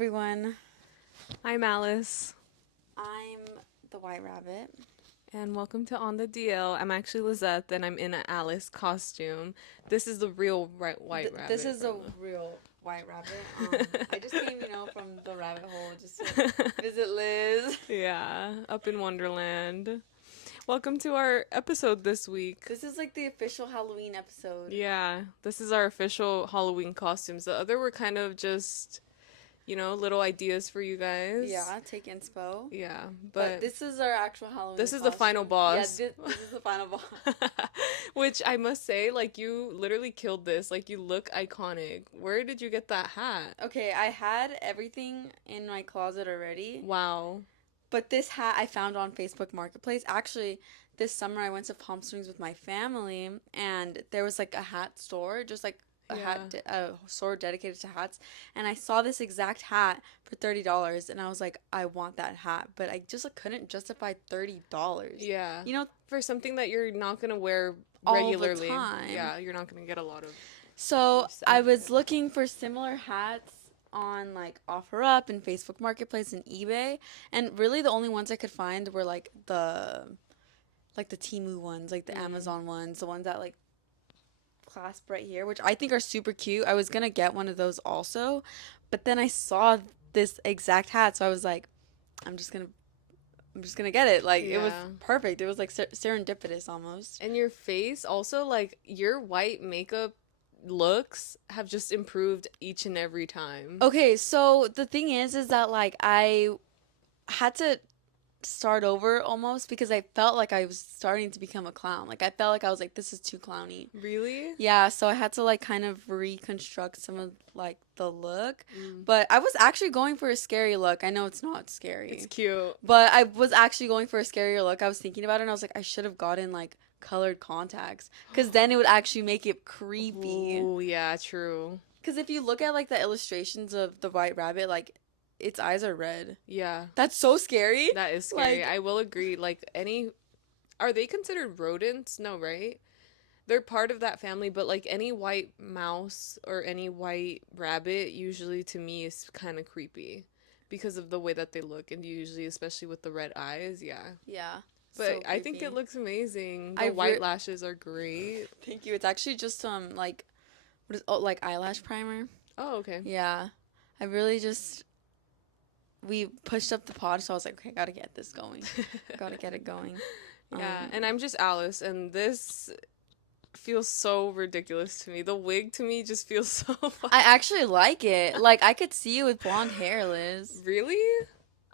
everyone. I'm Alice. I'm the White Rabbit. And welcome to On the DL. I'm actually Lizeth, and I'm in an Alice costume. This is the real white rabbit. This is a real White Rabbit. I just came, from the rabbit hole just to visit Liz. Yeah, up in Wonderland. Welcome to our episode this week. This is like the official Halloween episode. Yeah, this is our official Halloween costumes. The other were kind of just, little ideas for you guys. Yeah, take inspo. Yeah, but this is our actual Halloween This is costume. the final boss. Yeah, this is the final boss. Which I must say, you literally killed this. You look iconic. Where did you get that hat? Okay, I had everything in my closet already. Wow. But this hat I found on Facebook Marketplace. Actually, this summer I went to Palm Springs with my family, and there was a hat store, just a store dedicated to hats, and I saw this exact hat for $30, and I was like, I want that hat, but I just couldn't justify $30. Yeah. For something that you're not gonna wear all regularly. the time. Yeah, you're not gonna get a lot of. So I was looking for similar hats on OfferUp and Facebook Marketplace and eBay, and really the only ones I could find were the Temu ones, the Amazon ones, the ones that clasp right here, which I think are super cute. I was gonna get one of those also, but then I saw this exact hat, so I was like, I'm just gonna get it. It was perfect. It was serendipitous almost. And your face also, your white makeup looks have just improved each and every time. Okay, so the thing is that I had to start over almost because I felt like I was starting to become a clown. I felt like I was this is too clowny. Really? Yeah, so I had to kind of reconstruct some of the look. But I was actually going for a scary look. I know it's not scary. It's cute. But I was actually going for a scarier look. I was thinking about it and I was like, I should have gotten colored contacts because then it would actually make it creepy. Oh, yeah, true. Because if you look at the illustrations of the White Rabbit, its eyes are red. Yeah. That's so scary. That is scary. I will agree. Are they considered rodents? No, right? They're part of that family, but any white mouse or any white rabbit usually to me is kind of creepy because of the way that they look, and usually especially with the red eyes. Yeah. Yeah. But so I think it looks amazing. The white lashes are great. Thank you. It's actually just eyelash primer. Oh, okay. Yeah. I really just we pushed up the pod, so I was like, okay, I gotta get this going. Gotta get it going. Yeah, and I'm just Alice, and this feels so ridiculous to me. The wig to me just feels so fun. I actually like it. I could see you with blonde hair, Liz. Really?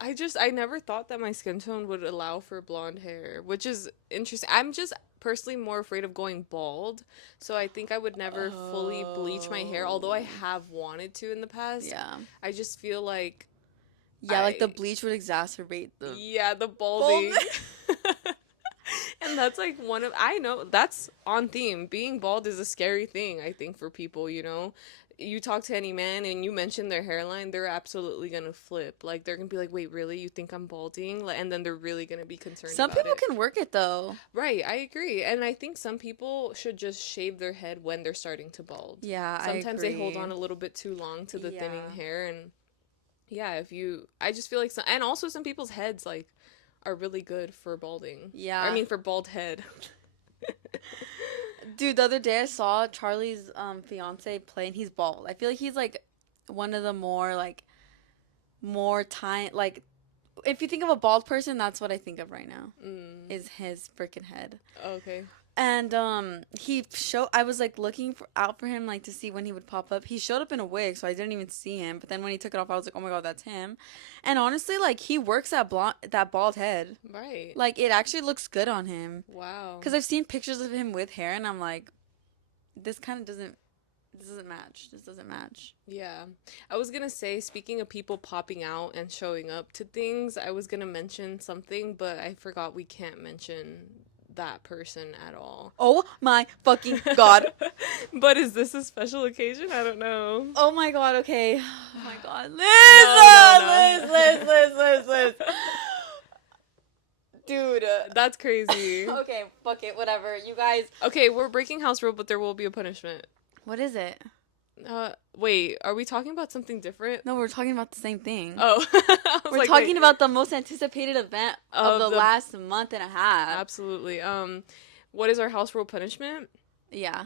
I never thought that my skin tone would allow for blonde hair, which is interesting. I'm just personally more afraid of going bald, so I think I would never fully bleach my hair, although I have wanted to in the past. Yeah. I just feel like... Yeah, the bleach would exacerbate the... Yeah, the balding. And that's I know, that's on theme. Being bald is a scary thing, I think, for people, You talk to any man and you mention their hairline, they're absolutely gonna flip. They're gonna be like, wait, really? You think I'm balding? And then they're really gonna be concerned Some about people can work it, though. Right, I agree. And I think some people should just shave their head when they're starting to bald. Yeah, sometimes they hold on a little bit too long to the thinning hair, and yeah, I just feel and also some people's heads, are really good for balding. Yeah. I mean, for bald head. Dude, the other day I saw Charlie's fiance play, and he's bald. I feel like he's one of the more time if you think of a bald person, that's what I think of right now. Is his freaking head. Okay. And I was looking out for him to see when he would pop up. He showed up in a wig, so I didn't even see him. But then when he took it off, I was like, oh my god, that's him. And honestly, he works that bald head. Right. It actually looks good on him. Wow. Because I've seen pictures of him with hair, and I'm like, this kind of doesn't match. This doesn't match. Yeah. I was gonna say, speaking of people popping out and showing up to things, I was gonna mention something, but I forgot we can't mention that person at all. Oh my fucking god. But is this a special occasion? I don't know. Oh my god, okay. Oh my god. Liz. Dude. That's crazy. Okay, fuck it, whatever. You guys. Okay, we're breaking house rule, but there will be a punishment. What is it? Wait, are we talking about something different? No, we're talking about the same thing. Oh, I was We're like, talking wait, about the most anticipated event of of the the last month and a half. absolutely. What is our house rule punishment? Yeah.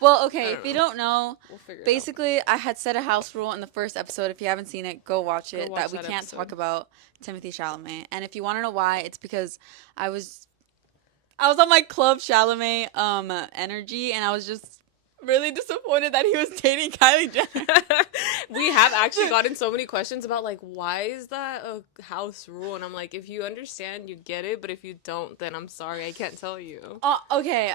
Well, I okay, don't if you know. don't know, We'll figure it out. basically, I had set a house rule in the first episode. If you haven't seen it, go watch Go it. watch That we that can't talk episode. about Timothée Chalamet. And if you want to know why, it's because I was I was on my Club Chalamet energy, and I was just really disappointed that he was dating Kylie Jenner. We have actually gotten so many questions about like why is that a house rule, and I'm like, if you understand, you get it, but if you don't, then I'm sorry, I can't tell you. Okay,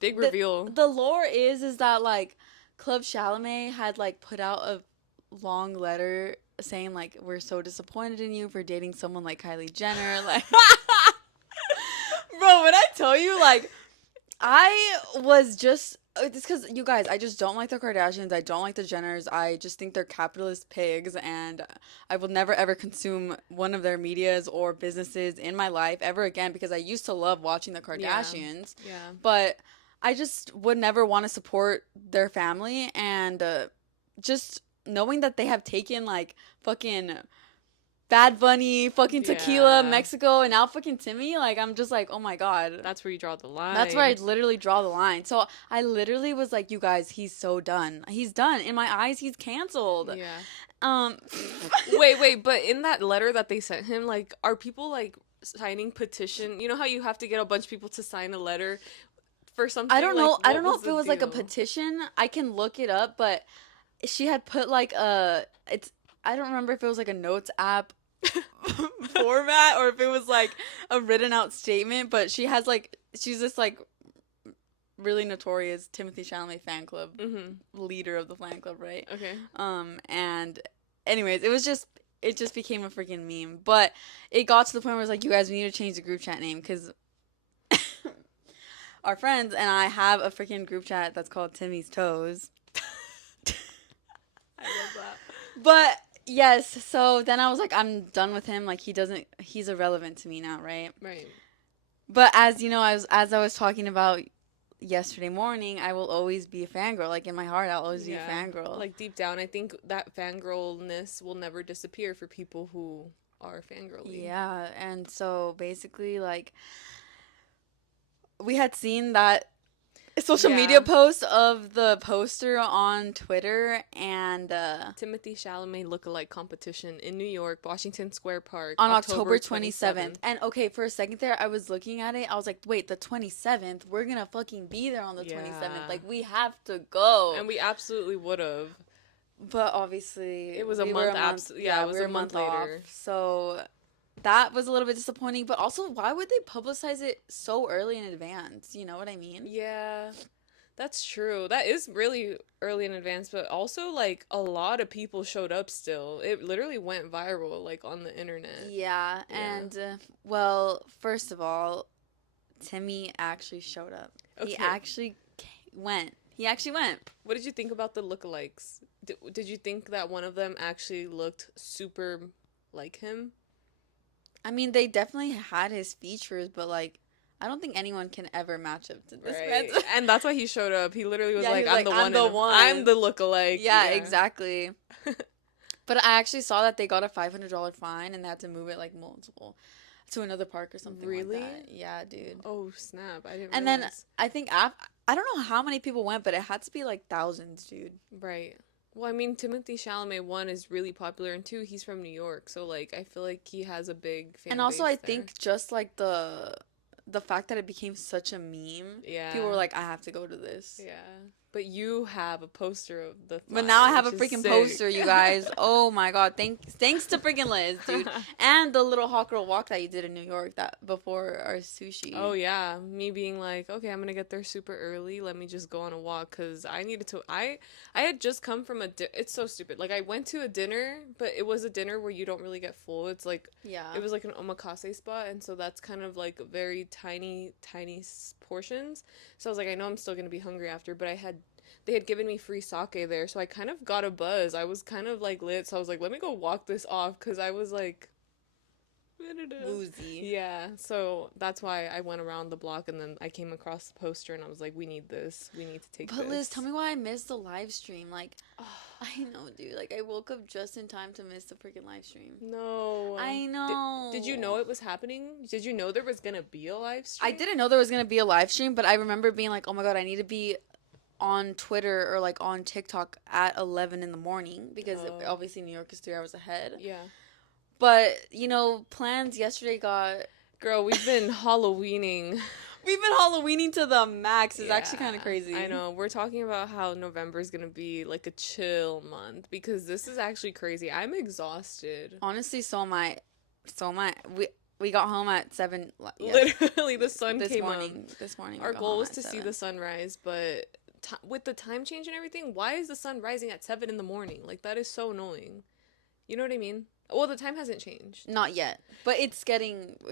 Big the reveal. the lore is that like Club Chalamet had like put out a long letter saying like we're so disappointed in you for dating someone like Kylie Jenner. Like, bro, when I tell you like I was just it's because you guys, I just don't like the Kardashians. I don't like the Jenners. I just think they're capitalist pigs, and I will never ever consume one of their medias or businesses in my life ever again because I used to love watching the Yeah. Kardashians, Yeah. but I just would never want to support their family, and just knowing that they have taken like fucking Bad Bunny, fucking Tequila, Yeah. Mexico, and now fucking Timmy, like I'm just like, oh my god. That's where you draw the That's where I line. literally draw the line. So I literally was like, you guys, he's so done. He's done. In my eyes, he's canceled. Yeah. Um Wait, but in that letter that they sent him, like, are people like signing petition? You know how you have to get a bunch of people to sign a letter for something? I don't Like, know. I what don't know was if it the was like a deal? petition. I can look it up, but she had put like a it's I don't remember if it was like a notes app format or if it was like a written out statement, but she has like she's this like really notorious Timothée Chalamet fan club Mm-hmm. leader of the fan club, right? Okay. And anyways, it just became a freaking meme. But it got to the point where it's like, you guys, we need to change the group chat name because our friends and I have a freaking group chat that's called Timmy's Toes. I love that. But yes, so then I was like, I'm done with him. Like he's irrelevant to me now, right? Right. But as you know, as I was talking about yesterday morning, I will always be a fangirl. Like in my heart, I'll always be a Yeah. fangirl. Like deep down, I think that fangirlness will never disappear for people who are fangirly. Yeah, and so basically, like we had seen that social Yeah. media post of the poster on Twitter, and Timothée Chalamet lookalike competition in New York, Washington Square Park, on October October 27th. 27th. And okay, for a second there, I was looking at it. I was like, wait, the 27th? We're gonna fucking be there on the 27th. Yeah. Like, we have to go. And we absolutely would have. But obviously, It was a we month. were a month. Yeah, Yeah, it was we were a month off. later. So that was a little bit disappointing. But also, why would they publicize it so early in advance? You know what I mean? Yeah, that's true. That is really early in advance, but also like a lot of people showed up still. It literally went viral like on the internet. Yeah, Yeah. and well, first of all, Timmy actually showed up. He Okay. actually went. He actually went. What did you think about the lookalikes? Did you think that one of them actually looked super like him? I mean, they definitely had his features, but like, I don't think anyone can ever match up to this Right. man. And that's why he showed up. He literally was Yeah, he like, was I'm like, the "I'm one. the I'm one." the lookalike. Yeah, exactly. But I actually saw that they got a $500 fine and they had to move it like multiple to another park or something Really? like that. Yeah, dude. Oh, snap. I didn't And realize. then I think I don't know how many people went, but it had to be like thousands, dude. Right. Well, I mean, Timothée Chalamet, one, is really popular, and two, he's from New York, so, like, I feel like he has a big fan And also, base I there. think just like the fact that it became such a meme, Yeah. people were like, I have to go to this. Yeah. But you have a poster of the But now I flyer, have a which is freaking sick. poster, you guys. Oh my god, thanks to freaking Liz, dude, and the little hot girl walk that you did in New York that before our sushi. Oh, yeah. Me being like, okay, I'm gonna get there super early. Let me just go on a walk, because I needed to. I had just come from it's so stupid. Like, I went to a dinner, but it was a dinner where you don't really get full. It's like, Yeah. it was like an omakase spot, and so that's kind of like very tiny portions. So I was like, I know I'm still gonna be hungry after, but they had given me free sake there, so I kind of got a buzz. I was kind of like lit, so I was like, let me go walk this off, because I was like, woozy. Yeah, so that's why I went around the block and then I came across the poster and I was like, we need this. We need to take But this. Liz, tell me why I missed the live stream. Like, I know, dude. Like, I woke up just in time to miss the freaking live stream. No. I know. Did you know it was happening? Did you know there was gonna be a live stream? I didn't know there was gonna be a live stream, but I remember being like, oh my god, I need to be on Twitter or like on TikTok at 11 in the morning because obviously New York is 3 hours ahead. Yeah. But, you know, plans yesterday got... Girl, we've been Halloweening. We've been Halloweening to the max. It's actually kind of crazy. I know. We're talking about how November is going to be like a chill month because this is actually crazy. I'm exhausted. Honestly, so am I. We got home at 7. Literally, the sun came up. This morning. Our goal was to see the sunrise, but with the time change and everything, why is the sun rising at 7 in the morning? Like, that is so annoying. You know what I mean? Well, the time hasn't changed. Not yet. But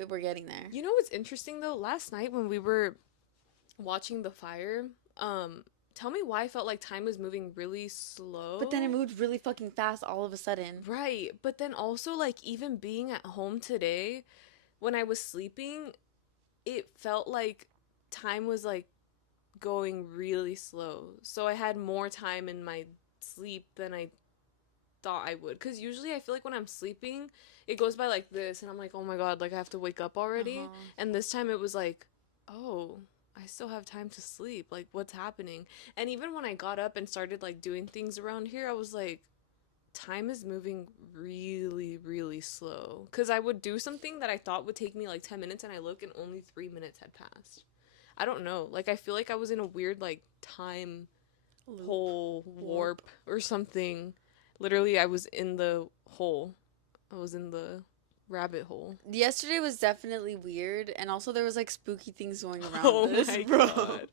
we're getting there. You know what's interesting, though? Last night when we were watching the fire, tell me why I felt like time was moving really slow. But then it moved really fucking fast all of a sudden. Right. But then also, like, even being at home today, when I was sleeping, it felt like time was, like, going really slow. So I had more time in my sleep than I thought I would, because usually I feel like when I'm sleeping it goes by like this and I'm like, oh my god, like I have to wake up already. And this time it was like, oh, I still have time to sleep, like what's happening? And even when I got up and started like doing things around here, I was like, time is moving really, really slow, because I would do something that I thought would take me like 10 minutes and I look and only 3 minutes had passed. I don't know, like I feel like I was in a weird like time hole warp or something. Literally, I was in the hole. I was in the rabbit hole. Yesterday was definitely weird, and also there was like spooky things going around us, my bro. God.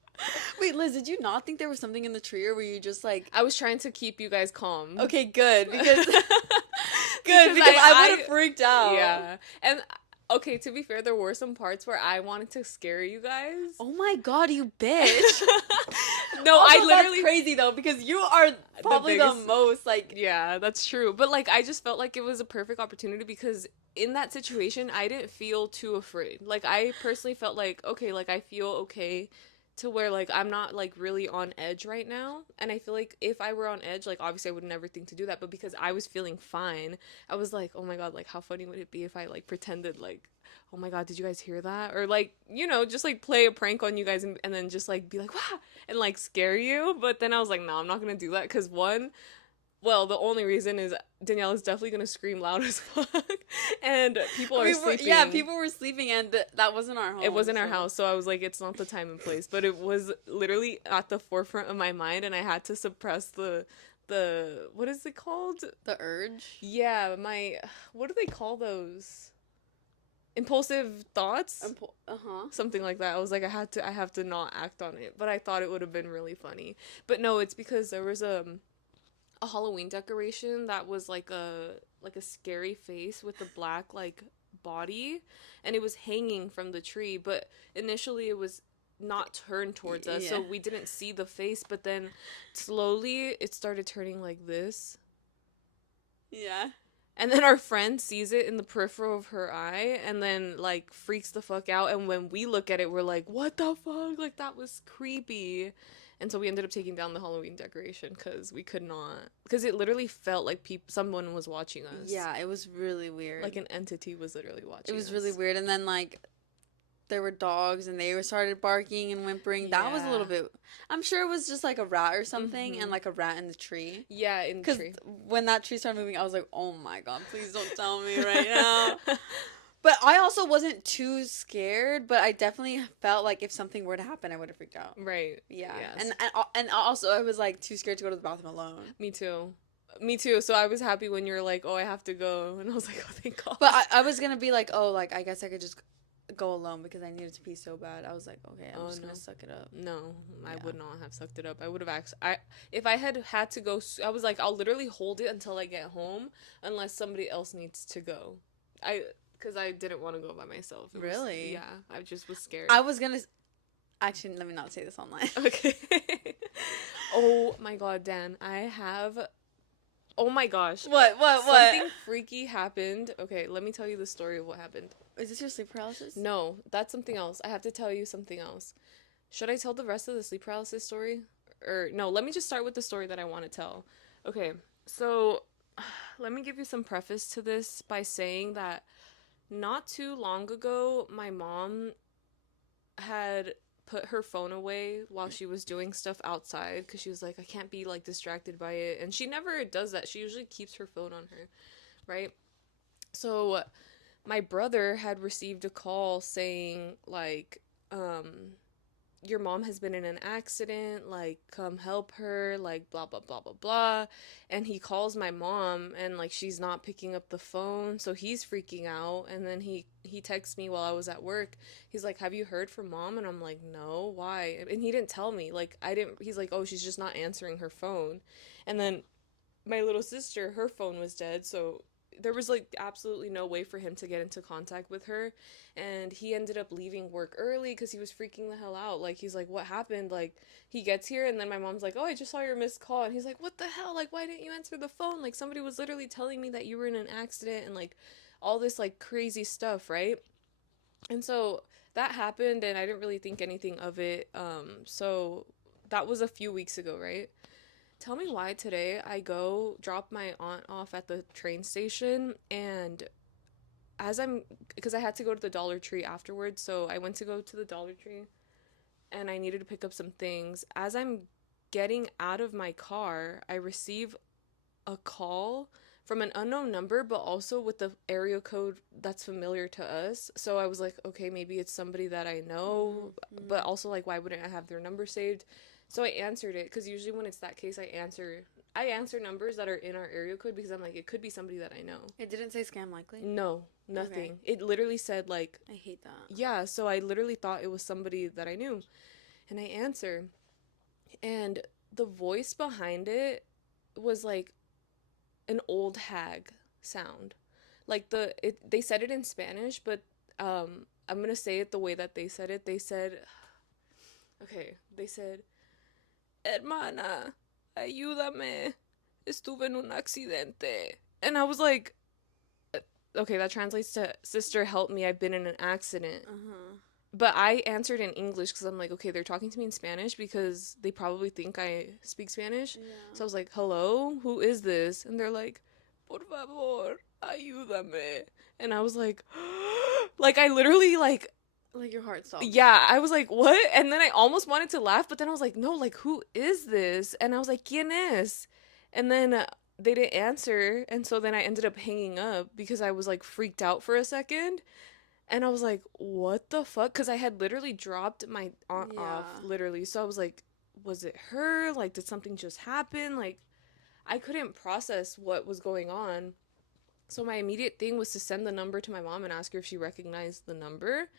Wait, Liz, did you not think there was something in the tree, or were you just like... I was trying to keep you guys calm. Okay, good, because... because I would have freaked out. Yeah. And... okay, to be fair, there were some parts where I wanted to scare you guys. Oh my god, you bitch. No, also, I literally... that's crazy, though, because you are probably the most, like... Yeah, that's true. But, like, I just felt like it was a perfect opportunity because in that situation, I didn't feel too afraid. Like, I personally felt like, okay, like, I feel okay to where, like, I'm not, like, really on edge right now. And I feel like if I were on edge, like, obviously I would never think to do that. But because I was feeling fine, I was like, oh my god, like, how funny would it be if I, like, pretended, like, oh my god, did you guys hear that? Or, like, you know, just, like, play a prank on you guys and then just, like, be like, wow, and, like, scare you. But then I was like, no, I'm not gonna do that because, one, well, the only reason is Daniella's definitely gonna scream loud as fuck, and people are sleeping. Yeah, people were sleeping, and that wasn't our home. It wasn't our house, so I was like, it's not the time and place. But it was literally at the forefront of my mind, and I had to suppress the what is it called? The urge? Yeah, what do they call those? Impulsive thoughts? Something like that. I was like, I have to not act on it. But I thought it would have been really funny. But no, it's because there was a Halloween decoration that was like a scary face with a black like body, and it was hanging from the tree, but initially it was not turned towards us, so we didn't see the face, but then slowly it started turning like this. Yeah. And then our friend sees it in the peripheral of her eye and then, like, freaks the fuck out. And when we look at it, we're like, what the fuck? Like, that was creepy. And so we ended up taking down the Halloween decoration because we could not. Because it literally felt like someone was watching us. Yeah, it was really weird. Like, an entity was literally watching us. It was really weird. And then, like, there were dogs and they started barking and whimpering. That was a little bit... I'm sure it was just like a rat or something, and like a rat in the tree. Yeah, in the tree. Because when that tree started moving, I was like, oh my god, please don't tell me right now. But I also wasn't too scared, but I definitely felt like if something were to happen, I would have freaked out. Right. Yeah. Yes. And also I was like too scared to go to the bathroom alone. Me too. So I was happy when you were like, oh, I have to go. And I was like, oh, thank God. But I was going to be like, oh, like, I guess I could just go alone because I needed to pee so bad. I was like, okay, I'm just gonna suck it up. No, I would not have sucked it up. I would have if I had to go, I was like, I'll literally hold it until I get home unless somebody else needs to go. Because I didn't want to go by myself. Really? Yeah, I just was scared. I was gonna actually, let me not say this online. Okay. Oh my god, Dan, I have Oh my gosh. What? Something freaky happened. Okay, let me tell you the story of what happened. Is this your sleep paralysis? No, that's something else. I have to tell you something else. Should I tell the rest of the sleep paralysis story? Or no, let me just start with the story that I want to tell. Okay, so let me give you some preface to this by saying that not too long ago, my mom had put her phone away while she was doing stuff outside because she was like, I can't be like distracted by it. And she never does that. She usually keeps her phone on her, right? So my brother had received a call saying, like, your mom has been in an accident, like, come help her, like, blah blah blah blah blah. And he calls my mom, and like she's not picking up the phone, so he's freaking out. And then he texts me while I was at work. He's like, have you heard from mom? And I'm like, no, why? And he didn't tell me, like, I didn't. He's like, oh, she's just not answering her phone. And then my little sister, her phone was dead, so there was like absolutely no way for him to get into contact with her. And he ended up leaving work early because he was freaking the hell out. Like, he's like, what happened? Like, he gets here, and then my mom's like, oh, I just saw your missed call. And he's like, what the hell? Like, why didn't you answer the phone? Like, somebody was literally telling me that you were in an accident, and like all this like crazy stuff, right? And so that happened, and I didn't really think anything of it. So that was a few weeks ago, right? Tell me why today I go drop my aunt off at the train station, and because I had to go to the Dollar Tree afterwards, so I went to go to the Dollar Tree and I needed to pick up some things. As I'm getting out of my car, I receive a call from an unknown number, but also with the area code that's familiar to us. So I was like, okay, maybe it's somebody that I know, but also like, why wouldn't I have their number saved? So I answered it because usually when it's that case, I answer numbers that are in our area code because I'm like, it could be somebody that I know. It didn't say scam likely? No, nothing. Okay. It literally said like, I hate that. yeah, so I literally thought it was somebody that I knew. And I answer, and the voice behind it was like an old hag sound. Like they said it in Spanish, but I'm going to say it the way that they said it. They said, okay, they said, hermana, ayúdame, estuve en un accidente. And I was like, okay, that translates to, sister, help me, I've been in an accident. But I answered in English because I'm like, okay, they're talking to me in Spanish because they probably think I speak Spanish. Yeah. So I was like, hello, who is this? And they're like, por favor, ayúdame. And I was like, like, I literally, like your heart stopped. Yeah, I was like, what? And then I almost wanted to laugh, but then I was like, no, like, who is this? And I was like, ¿quién es? And then they didn't answer. And so then I ended up hanging up because I was like freaked out for a second. And I was like, what the fuck? Because I had literally dropped my aunt off, literally. So I was like, was it her? Like, did something just happen? Like, I couldn't process what was going on. So my immediate thing was to send the number to my mom and ask her if she recognized the number.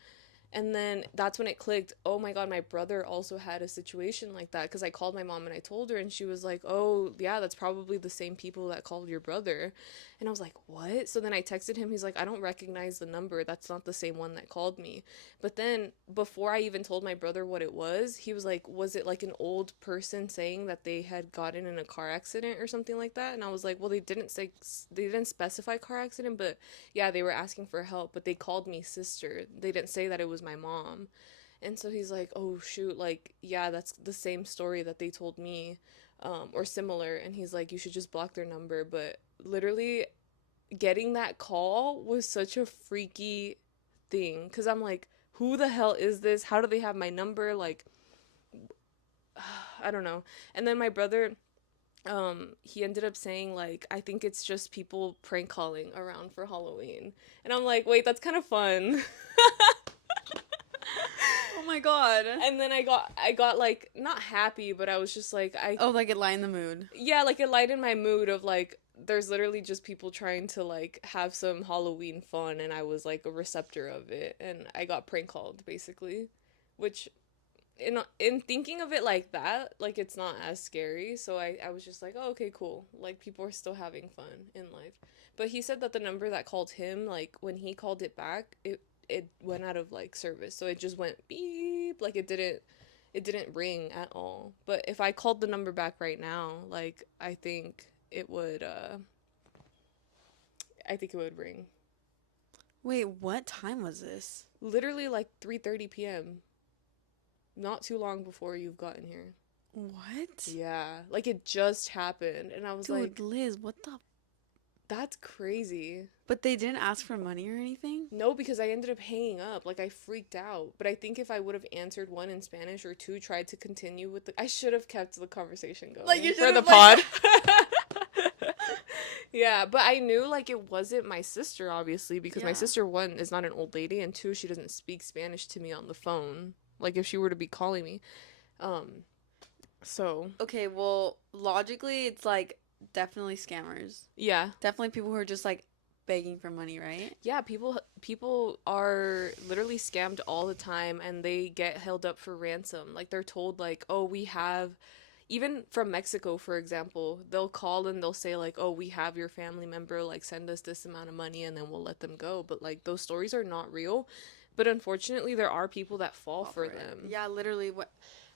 And then that's when it clicked. Oh my God, my brother also had a situation like that. Because I called my mom and I told her, and she was like, oh, yeah, that's probably the same people that called your brother. And I was like, what? So then I texted him. He's like, I don't recognize the number. That's not the same one that called me. But then before I even told my brother what it was, he was like, was it like an old person saying that they had gotten in a car accident or something like that? And I was like, well, they didn't specify car accident, but yeah, they were asking for help, but they called me sister. They didn't say that it was my mom. And so he's like, oh shoot, like, yeah, that's the same story that they told me, or similar. And he's like, you should just block their number. But literally getting that call was such a freaky thing, because I'm like, who the hell is this? How do they have my number? Like, I don't know. And then my brother, he ended up saying, like, I think it's just people prank calling around for Halloween. And I'm like, wait, that's kind of fun. Oh my God. And then I got like, not happy, but I was just like, like it lightened the mood. Yeah, like it lightened my mood of like, there's literally just people trying to like have some Halloween fun, and I was like a receptor of it, and I got prank called basically, which in thinking of it like that, like, it's not as scary. So I was just like, oh, okay, cool, like people are still having fun in life. But he said that the number that called him, like when he called it back, it went out of like service, so it just went beep, like it didn't ring at all. But if I called the number back right now, like, I think it would I think it would ring. Wait, what time was this? Literally like 3:30 p.m. Not too long before you've gotten here. What? Yeah, like it just happened and I was Dude, like, Liz, what the? that's crazy. But they didn't ask for money or anything? No, because I ended up hanging up. Like I freaked out. But I think if I would have answered one in Spanish or two, tried to continue with the, I should have kept the conversation going Like, you for the should've, like- pod. Yeah, but I knew like it wasn't my sister, obviously, because my Yeah. sister, one, is not an old lady, and two, she doesn't speak Spanish to me on the phone. Like if she were to be calling me. So Okay, well, logically, it's like definitely scammers. yeah. Definitely people who are just like begging for money, right? Yeah, people are literally scammed all the time and they get held up for ransom. Like they're told like, "Oh, we have," even from Mexico, for example, they'll call and they'll say like, "Oh, we have your family member, like send us this amount of money and then we'll let them go." But like those stories are not real. But unfortunately, there are people that fall for it. them. Yeah, literally.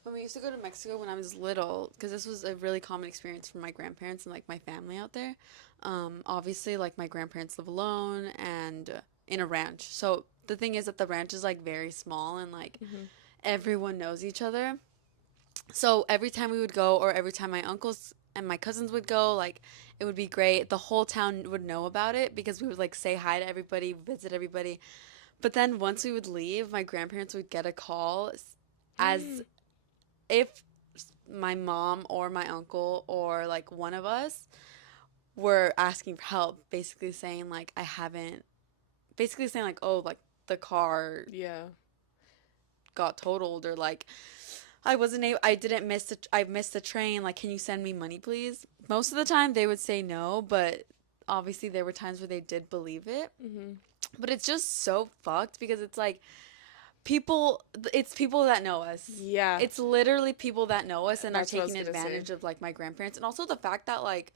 When we used to go to Mexico when I was little, because this was a really common experience for my grandparents and like my family out there. Obviously, like my grandparents live alone and in a ranch. So the thing is that the ranch is like very small and like Mm-hmm. everyone knows each other. So every time we would go, or every time my uncles and my cousins would go, like it would be great. The whole town would know about it because we would like say hi to everybody, visit everybody. But then once we would leave, my grandparents would get a call as if my mom or my uncle or like one of us were asking for help, basically saying like basically saying like, oh, like the car Yeah. got totaled, or like I missed the train, like can you send me money please? Most of the time they would say no, but obviously there were times where they did believe it. Mm-hmm. But it's just so fucked because it's like it's people that know us. Yeah. It's literally people that know us and That's are what I was taking gonna advantage say. of like my grandparents, and also the fact that like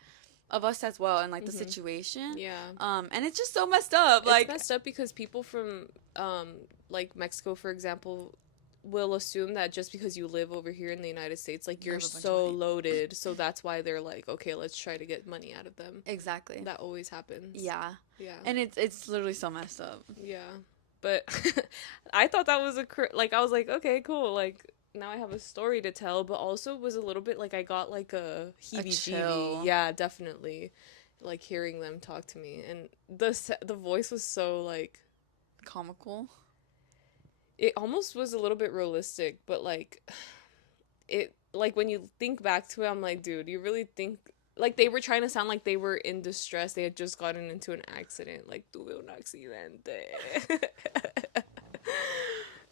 of us as well, and like the Mm-hmm. situation. Yeah. And it's just so messed up. It's Like messed up because people from like Mexico, for example, will assume that just because you live over here in the United States, like You you're have a bunch of so money. loaded, so that's why they're like, okay, let's try to get money out of them. exactly. That always happens. Yeah. Yeah. And it's literally so messed up. Yeah. But I thought that was like I was like, okay, cool. Like now I have a story to tell, but also was a little bit like I got like a heebie-jeebie. chill. Yeah, definitely. Like hearing them talk to me, and the voice was so like Comical. it almost was a little bit realistic, but like it like when you think back to it, I'm like, dude, you really think like they were trying to sound like they were in distress. They had just gotten into an accident, like tuve un accidente.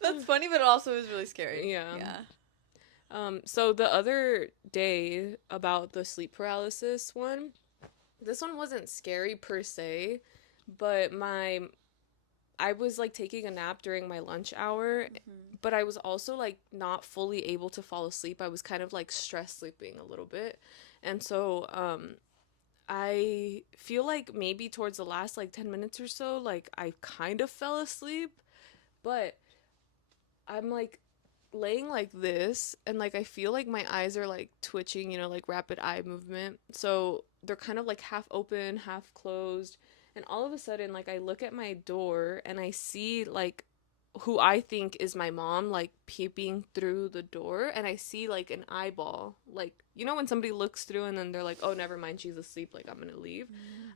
That's funny, but also is really scary. Yeah. Yeah. So the other day about the sleep paralysis one, this one wasn't scary per se, but I was like taking a nap during my lunch hour, but I was also like not fully able to fall asleep. I was kind of like stress sleeping a little bit. And so I feel like maybe towards the last like 10 minutes or so, like I kind of fell asleep, but I'm like laying like this and like I feel like my eyes are like twitching, you know, like rapid eye movement. So they're kind of like half open, half closed. And all of a sudden, like I look at my door and I see like who I think is my mom like peeping through the door, and I see like an eyeball. Like, you know when somebody looks through and then they're like, "Oh, never mind, she's asleep, like I'm going to leave."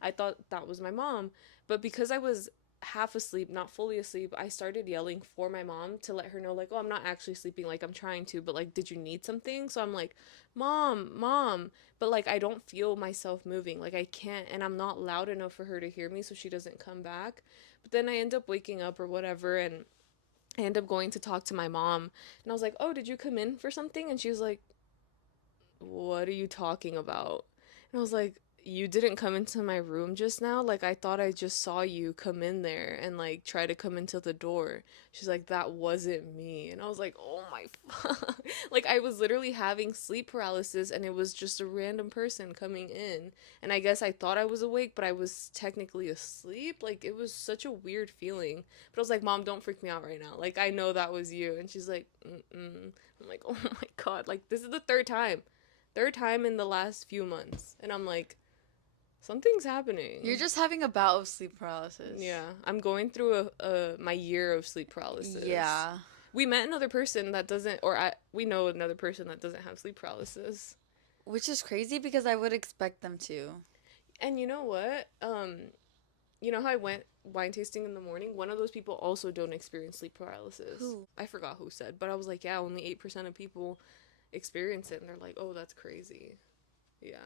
I thought that was my mom, but because I was half asleep, not fully asleep, I started yelling for my mom to let her know like, "Oh, I'm not actually sleeping, like I'm trying to, but like did you need something?" So I'm like, "Mom, mom." But like I don't feel myself moving. Like I can't, and I'm not loud enough for her to hear me so she doesn't come back. But then I end up waking up or whatever, and I end up going to talk to my mom, and I was like, "Oh, did you come in for something?" And she was like, "What are you talking about?" And I was like, "You didn't come into my room just now? Like, I thought I just saw you come in there and, like, try to come into the door." She's like, "That wasn't me." And I was like, "Oh my fuck." Like, I was literally having sleep paralysis and it was just a random person coming in. And I guess I thought I was awake, but I was technically asleep. Like, it was such a weird feeling. But I was like, "Mom, don't freak me out right now. Like, I know that was you." And she's like, "Mm-mm." I'm like, "Oh my God." Like, this is the third time in the last few months, and I'm like, Something's happening. You're just having a bout of sleep paralysis. Yeah, I'm going through my year of sleep paralysis. Yeah. We met another person that doesn't, we know another person that doesn't have sleep paralysis. Which is crazy because I would expect them to. And you know what? You know how I went wine tasting in the morning? One of those people also don't experience sleep paralysis. Who? I forgot who said, but I was like, yeah, only 8% of people experience it. And they're like, oh, that's crazy. Yeah.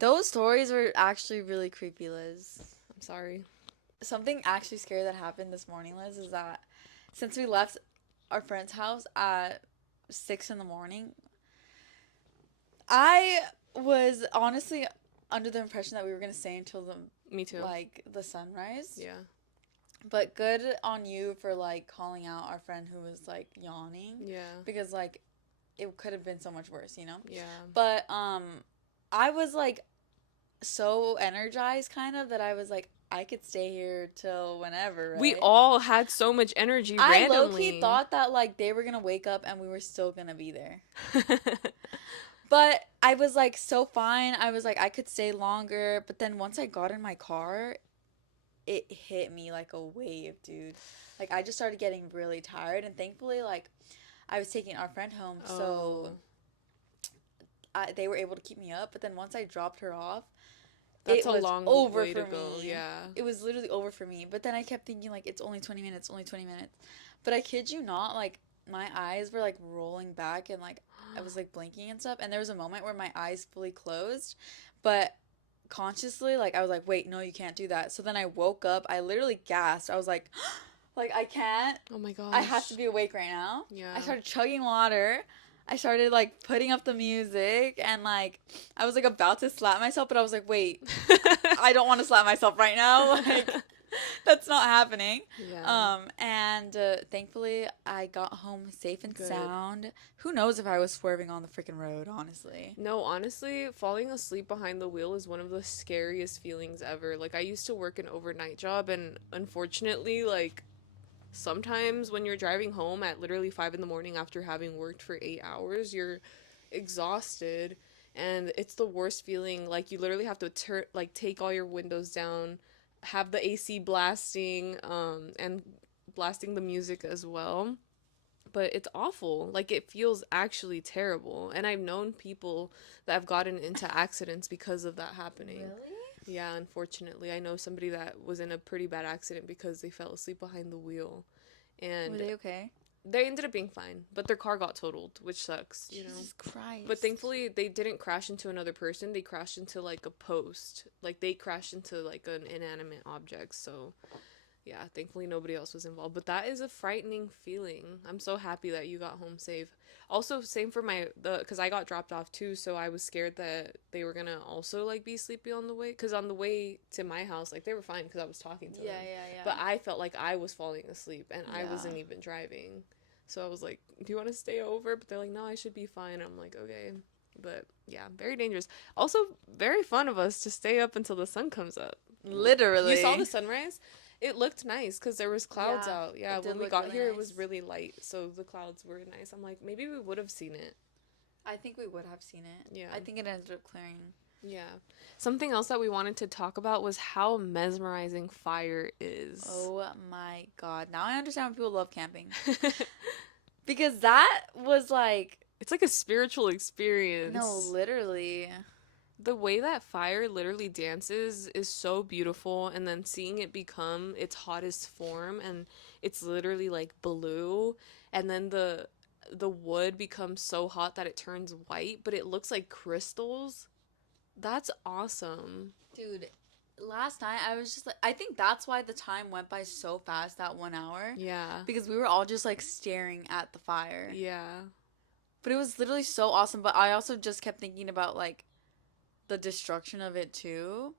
Those stories were actually really creepy, Liz. I'm sorry. Something actually scary that happened this morning, Liz, is that since we left our friend's house at 6 in the morning, I was honestly under the impression that we were gonna stay until Me too. the sunrise. Yeah. But good on you for calling out our friend who was yawning. Yeah. Because it could have been so much worse, you know? Yeah. But I was so energized kind of that I was I could stay here till whenever, right? We all had so much energy randomly. I low-key thought that they were gonna wake up and we were still gonna be there. But I was so fine. I was I could stay longer. But then once I got in my car, it hit me like a wave, dude. I just started getting really tired. And thankfully, I was taking our friend home. So they were able to keep me up. But then once I dropped her off, That's it a was long over way for to go. me. Yeah. It was literally over for me. But then I kept thinking, it's only 20 minutes, only 20 minutes. But I kid you not, my eyes were rolling back and I was blinking and stuff, and there was a moment where my eyes fully closed, but consciously I was wait, no, you can't do that. So then I woke up, I literally gasped. I was I can't. Oh my gosh. I have to be awake right now. Yeah. I started chugging water. I started putting up the music, and I was about to slap myself, but I was wait, I don't want to slap myself right now. That's not happening. Yeah. And thankfully I got home safe and Good. sound. Who knows if I was swerving on the freaking road, honestly. No, honestly, falling asleep behind the wheel is one of the scariest feelings ever. I used to work an overnight job, and unfortunately, sometimes when you're driving home at literally 5 in the morning after having worked for 8 hours, you're exhausted, and it's the worst feeling. You literally have to take all your windows down, have the AC blasting, and blasting the music as well. But it's awful. It feels actually terrible. And I've known people that have gotten into accidents because of that happening. Really? Yeah, unfortunately. I know somebody that was in a pretty bad accident because they fell asleep behind the wheel. And Were they okay? they ended up being fine, but their car got totaled, which sucks, you know. Jesus Christ. But thankfully, they didn't crash into another person. They crashed into a post. They crashed into an inanimate object. So, yeah, thankfully nobody else was involved. But that is a frightening feeling. I'm so happy that you got home safe. Also, same for because I got dropped off too, so I was scared that they were gonna also be sleepy on the way. Because on the way to my house, they were fine because I was talking to them. Yeah. But I felt like I was falling asleep and I Yeah. wasn't even driving. So I was like, do you want to stay over? But they're like, no, I should be fine. I'm like, okay. But yeah, very dangerous. Also, very fun of us to stay up until the sun comes up. Literally. You saw the sunrise? It looked nice because there was clouds Yeah, out. Yeah, it did when we look got really here, it nice. was really light. So the clouds were nice. I'm like, maybe we would have seen it. I think we would have seen it. Yeah. I think it ended up clearing. Yeah. Something else that we wanted to talk about was how mesmerizing fire is. Oh my god. Now I understand why people love camping. Because that was It's like a spiritual experience. no, literally. The way that fire literally dances is so beautiful, and then seeing it become its hottest form, and it's literally blue, and then the wood becomes so hot that it turns white, but it looks like crystals. That's awesome. Dude, last night I was just I think that's why the time went by so fast, that 1 hour. Yeah. Because we were all just staring at the fire. Yeah. But it was literally so awesome. But I also just kept thinking about the destruction of it too.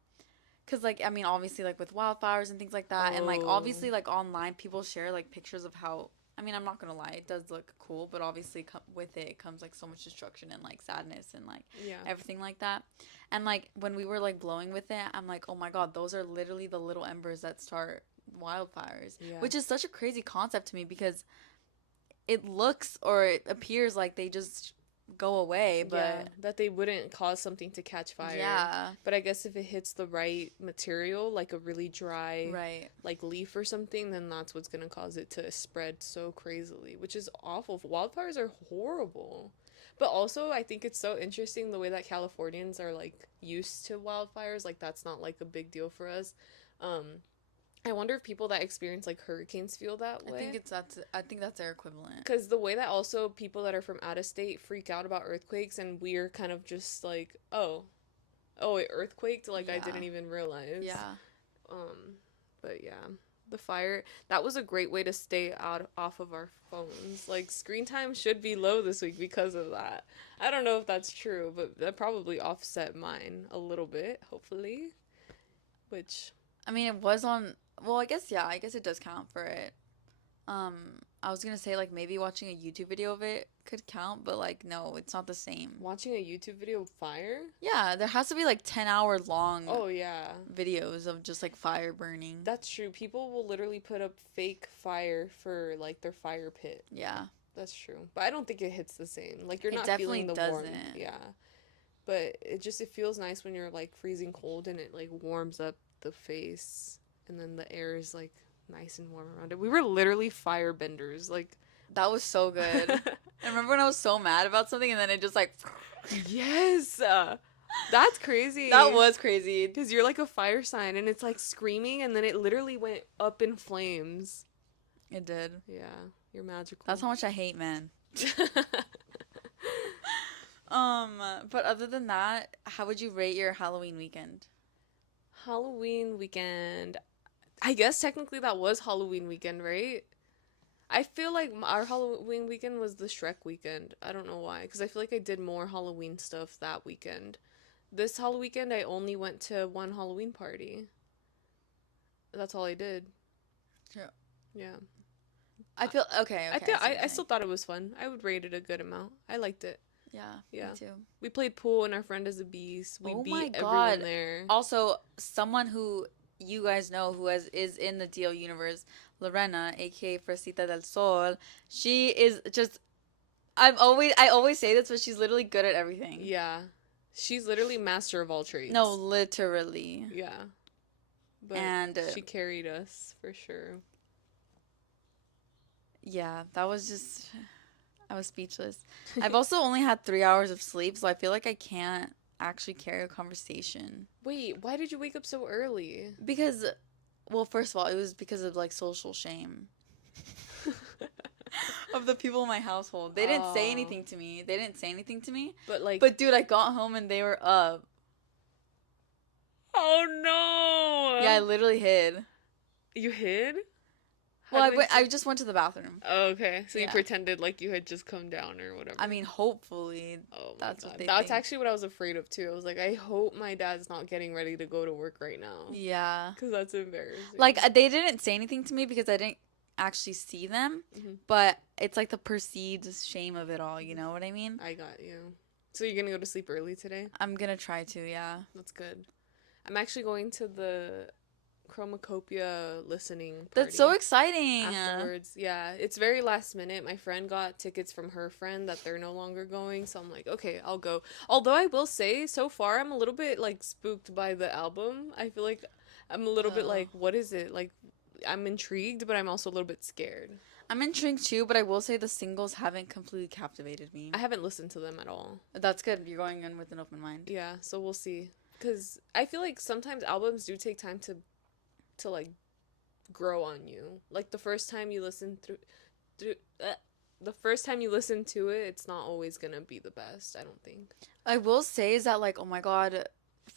Because I mean, obviously with wildfires and things like that. And obviously online people share pictures of how, I mean, I'm not gonna lie, it does look cool, but obviously with it comes so much destruction and sadness and Yeah. everything like that. And when we were blowing with it, I'm like, oh my god, those are literally the little embers that start wildfires. Yeah. Which is such a crazy concept to me, because it looks or it appears like they just go away, Yeah, but that they wouldn't cause something to catch fire. yeah, But I guess if it hits the right material, like a really dry, right. like leaf or something, then that's what's gonna cause it to spread so crazily, which is awful. Wildfires are horrible. But also, I think it's so interesting the way that Californians are like used to wildfires. Like that's not like a big deal for us. Um, I wonder if people that experience like hurricanes feel that way. I think that's their equivalent. Because the way that also people that are from out of state freak out about earthquakes, and we're kind of just like, oh, it earthquaked, like I Yeah. didn't even realize. Yeah. But yeah, the fire, that was a great way to stay out off of our phones. Like screen time should be low this week because of that. I don't know if that's true, but that probably offset mine a little bit, hopefully. Which I mean, it was on. Well, I guess yeah. I guess it does count for it. I was gonna say like maybe watching a YouTube video of it could count, but like no, it's not the same. watching a YouTube video of fire. Yeah, there has to be like 10-hour long Oh yeah, videos of just like fire burning. that's true. People will literally put up fake fire for like their fire pit. Yeah, That's true. But I don't think it hits the same. Like you're it not definitely feeling the warmth. doesn't. Yeah. But it feels nice when you're like freezing cold and it like warms up the face and then the air is like nice and warm around it. We were literally firebenders. Like That was so good. I remember when I was so mad about something and then it just like yes. That's crazy. that was crazy. Because you're like a fire sign and it's like screaming and then it literally went up in flames. It did. Yeah, you're magical. That's how much I hate men. But other than that, how would you rate your Halloween weekend? Halloween weekend. I guess technically that was Halloween weekend, right? I feel like our Halloween weekend was the Shrek weekend. I don't know why, because I feel like I did more Halloween stuff that weekend. This Halloween weekend, I only went to one Halloween party. That's all I did. True. Yeah. I feel okay. I see feel what you're I still saying. thought it was fun. I would rate it a good amount. I liked it. Yeah, Yeah. me too. We played pool and our friend is a beast. We Oh beat my everyone God. there. Also, someone who you guys know who is in the DL universe, Lorena, aka Fresita del Sol. She is just. I always say this, but she's literally good at everything. Yeah. She's literally master of all trades. No, literally. Yeah. But And she carried us for sure. yeah, that was just. I was speechless. I've also only had 3 hours of sleep, so I feel like I can't actually carry a conversation. Wait, why did you wake up so early? Because, well, first of all, it was because of like social shame of the people in my household. They didn't say Oh. anything to me. They didn't say anything to me. But like, But dude, I got home and they were up. oh no! Yeah, I literally hid. You hid? Well, How did I just went to the bathroom. Oh, okay, so you Yeah. pretended like you had just come down or whatever. I mean, hopefully. oh my that's God. what they That's think. actually what I was afraid of too. I was like, I hope my dad's not getting ready to go to work right now, Yeah. because that's embarrassing. Like, they didn't say anything to me because I didn't actually see them. Mhm. But it's like the perceived shame of it all. You know what I mean? I got you. So you're gonna go to sleep early today? I'm gonna try to, yeah. That's good. I'm actually going to the Chromacopia listening party. That's so exciting. Afterwards. Yeah, it's very last minute. My friend got tickets from her friend that they're no longer going, so I'm like, okay, I'll go. Although I will say, so far I'm a little bit like spooked by the album. I feel like I'm a little bit Oh. like, what is it? Like, I'm intrigued, but I'm also a little bit scared. I'm intrigued too, but I will say the singles haven't completely captivated me. I haven't listened to them at all. That's good. You're going in with an open mind. Yeah, so we'll see. Because I feel like sometimes albums do take time to like grow on you. Like the first time you listen the first time you listen to it, it's not always gonna be the best, I don't think. I will say is that like, oh my God,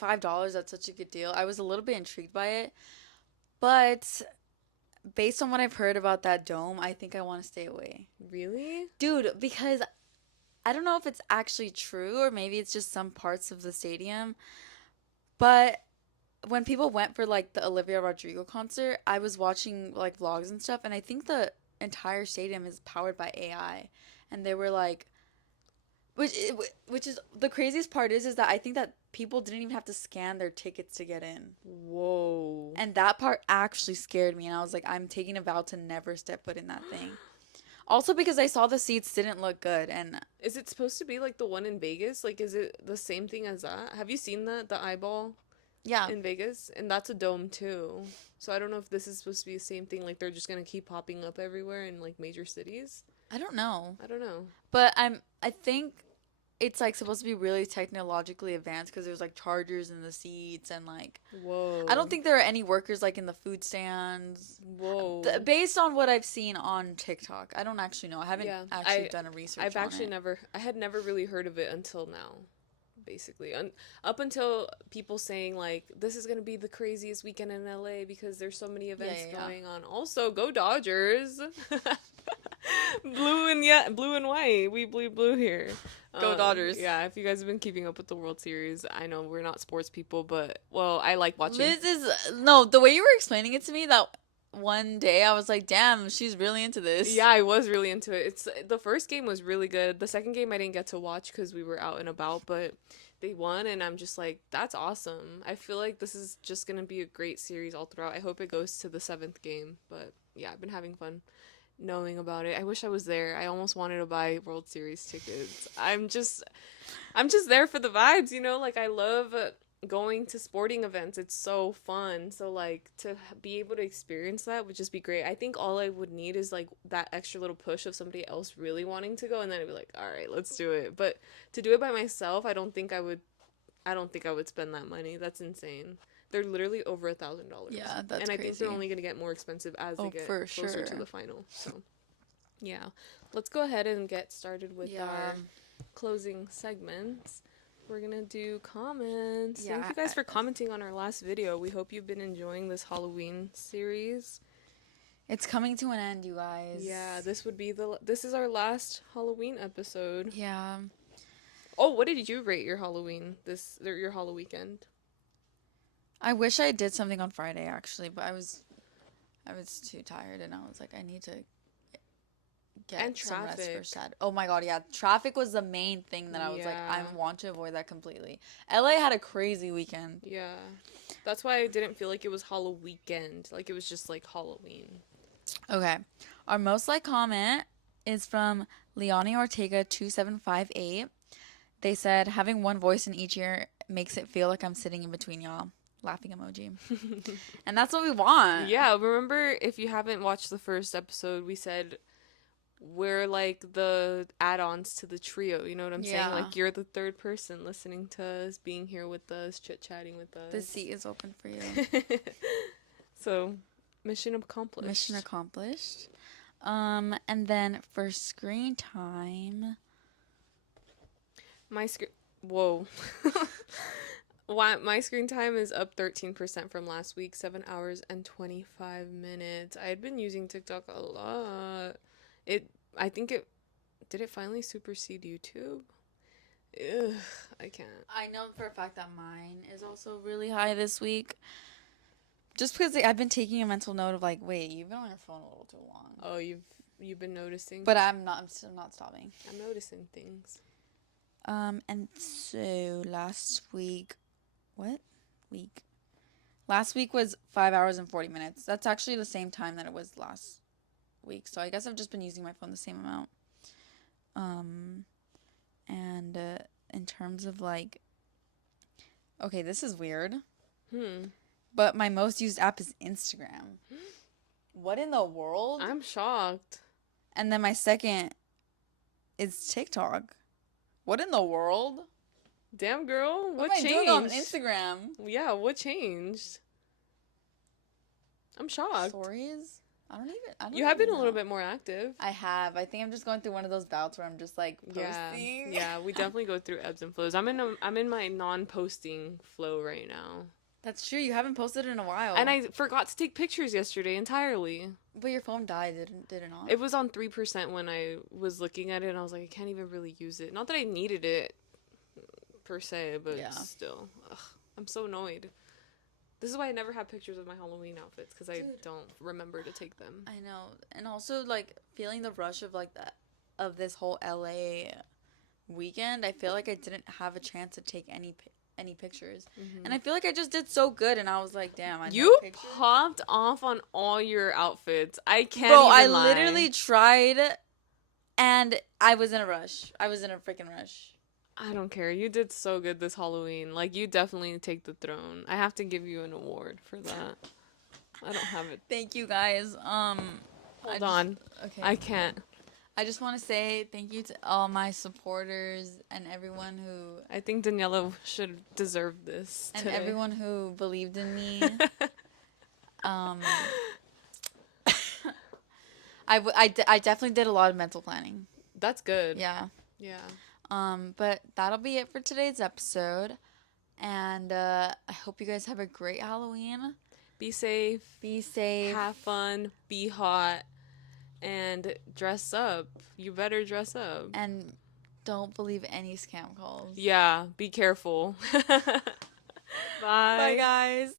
$5, that's such a good deal. I was a little bit intrigued by it. But based on what I've heard about that dome, I think I want to stay away. Really? Dude, because I don't know if it's actually true or maybe it's just some parts of the stadium. But when people went for like the Olivia Rodrigo concert, I was watching like vlogs and stuff, and I think the entire stadium is powered by AI. And they were like, which is the craziest part is that I think that people didn't even have to scan their tickets to get in. Whoa. And that part actually scared me, and I was like, I'm taking a vow to never step foot in that thing. Also because I saw the seats didn't look good, and Is it supposed to be like the one in Vegas? Like, is it the same thing as that? Have you seen the eyeball yeah, in Vegas? And that's a dome too. So I don't know if this is supposed to be the same thing. Like, they're just gonna keep popping up everywhere in like major cities. I don't know. I don't know. But I think it's like supposed to be really technologically advanced because there's like chargers in the seats and like I don't Whoa. think there are any workers like in the food stands. Whoa. Based on what I've seen on TikTok, I don't actually know. I haven't Yeah. actually done a research I've on actually it. never. I had never really heard of it until now. Basically, up until people saying like this is gonna be the craziest weekend in LA because there's so many events going on. Also, go Dodgers! Blue and white. We bleed blue here. Go Dodgers. Yeah, if you guys have been keeping up with the World Series, I know we're not sports people, but well, I like watching. Liz is no, the way you were explaining it to me that one day I was like, damn, she's really into this. Yeah, I was really into it. It's the first game was really good. The second game I didn't get to watch because we were out and about, but they won, and I'm just like, that's awesome. I feel like this is just gonna be a great series all throughout. I hope it goes to the seventh game, but yeah, I've been having fun knowing about it. I wish I was there. I almost wanted to buy World Series tickets. I'm just there for the vibes, you know? Like I love going to sporting events. It's so fun. So like to be able to experience that would just be great. I think all I would need is like that extra little push of somebody else really wanting to go, and then I'd be like, "All right, let's do it." But to do it by myself, I don't think I would spend that money. That's insane. They're literally over $1,000. Yeah, that's and I think crazy. they're only gonna get more expensive as they get for closer sure. to the final. So, yeah, let's go ahead and get started with our closing segments. We're gonna do comments. Yeah, Thank you guys for commenting on our last video. We hope you've been enjoying this Halloween series. It's coming to an end, you guys. Yeah, this is our last Halloween episode. Yeah. Oh, what did you rate your Halloween your Halloweekend? I wish I did something on Friday actually, but I was too tired and I was like, I need to get some rest for Saturday. Oh my god, yeah. Traffic was the main thing that I was like, I want to avoid that completely. LA had a crazy weekend. Yeah. That's why I didn't feel like it was Halloweekend. Like it was just like Halloween. Okay. Our most liked comment is from Leonie Ortega 2758. They said, having one voice in each ear makes it feel like I'm sitting in between y'all. Laughing emoji. And that's what we want. Yeah, remember if you haven't watched the first episode, we said we're like the add-ons to the trio. You know what I'm saying? Like you're the third person listening to us, being here with us, chit-chatting with us. The seat is open for you. So, mission accomplished. Mission accomplished. And then for screen time, whoa. My screen time is up 13% from last week, 7 hours and 25 minutes. I had been using TikTok a lot. Did it finally supersede YouTube? Ugh, I can't. I know for a fact that mine is also really high this week. Just because I've been taking a mental note of like, wait, you've been on your phone a little too long. Oh, you've been noticing? But I'm still not stopping. I'm noticing things. And so last week was 5 hours and 40 minutes. That's actually the same time that it was last week. So I guess I've just been using my phone the same amount. And in terms of like, okay, this is weird. But my most used app is Instagram. What in the world? I'm shocked. And then my second is TikTok. What in the world? Damn, girl. What am changed? I doing on Instagram? Yeah, what changed? I'm shocked. Stories? I don't You have been know. a little bit more active. I have. I think I'm just going through one of those bouts where I'm just like posting. Yeah, we definitely go through ebbs and flows. I'm in my non-posting flow right now. That's true. You haven't posted in a while. And I forgot to take pictures yesterday entirely. But your phone died, did it not? It was on 3% when I was looking at it, and I was like, I can't even really use it. Not that I needed it, per se, but still. Ugh, I'm so annoyed. This is why I never have pictures of my Halloween outfits, because I don't remember to take them. I know. And also, like, feeling the rush of, like, of this whole LA weekend, I feel like I didn't have a chance to take any pictures. And I feel like I just did so good, and I was like, damn, You popped off on all your outfits. I can't Bro, even I lie. literally tried And I was in a rush. I was in a freaking rush. I don't care. You did so good this Halloween. Like, you definitely take the throne. I have to give you an award for that. I don't have it. Thank you guys. Hold on. Okay. I can't. I just want to say thank you to all my supporters and everyone who I think Daniella should deserve this and today. everyone who believed in me. I definitely did a lot of mental planning. That's good. Yeah. Yeah. But that'll be it for today's episode. And I hope you guys have a great Halloween. Be safe. Be safe. Have fun. Be hot. And dress up. You better dress up. And don't believe any scam calls. Yeah. Be careful. Bye. Bye, guys.